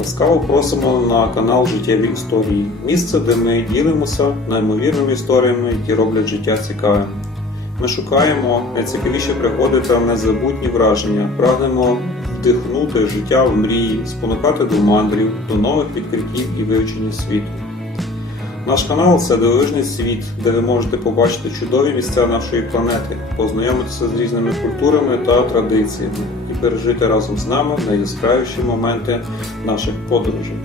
Ласкаво просимо на канал Життєві історії, місце, де ми ділимося неймовірними історіями, які роблять життя цікавим. Ми шукаємо найцікавіші пригоди та незабутні враження, прагнемо вдихнути життя в мрії, спонукати до мандрів, до нових відкриттів і вивчення світу. Наш канал це дивовижний світ, де ви можете побачити чудові місця нашої планети, познайомитися з різними культурами та традиціями і пережити разом з нами найяскравіші моменти наших подорожей.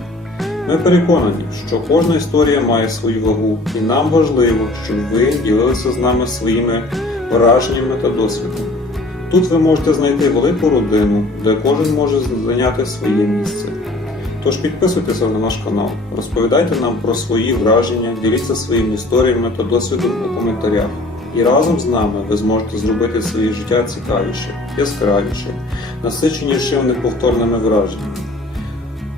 Ми переконані, що кожна історія має свою вагу, і нам важливо, щоб ви ділилися з нами своїми враженнями та досвідом. Тут ви можете знайти велику родину, де кожен може зайняти своє місце. Тож підписуйтеся на наш канал, розповідайте нам про свої враження, діліться своїми історіями та досвідом у коментарях. І разом з нами ви зможете зробити своє життя цікавіше, яскравіше, насиченішим неповторними враженнями.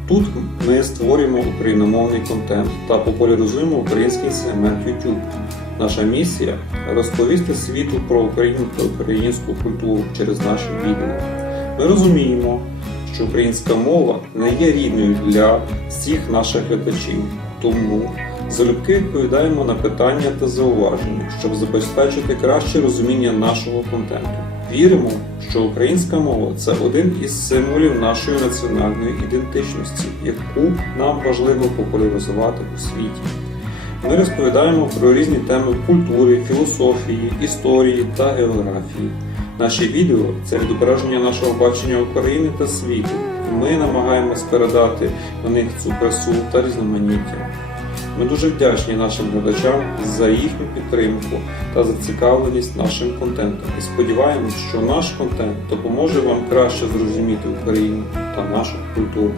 Тут ми створюємо україномовний контент та популяризуємо український сегмент YouTube. Наша місія розповісти світу про Україну та українську культуру через наші відео. Ми розуміємо, що українська мова не є рідною для всіх наших глядачів, тому залюбки відповідаємо на питання та зауваження, щоб забезпечити краще розуміння нашого контенту. Віримо, що українська мова це один із символів нашої національної ідентичності, яку нам важливо популяризувати у світі. Ми розповідаємо про різні теми в культурі, філософії, історії та географії. Наші відео це відображення нашого бачення України та світу. Ми намагаємось передати на них цю красу та різноманіття. Ми дуже вдячні нашим глядачам за їхню підтримку та зацікавленість нашим контентом і сподіваємось, що наш контент допоможе вам краще зрозуміти Україну та нашу культуру.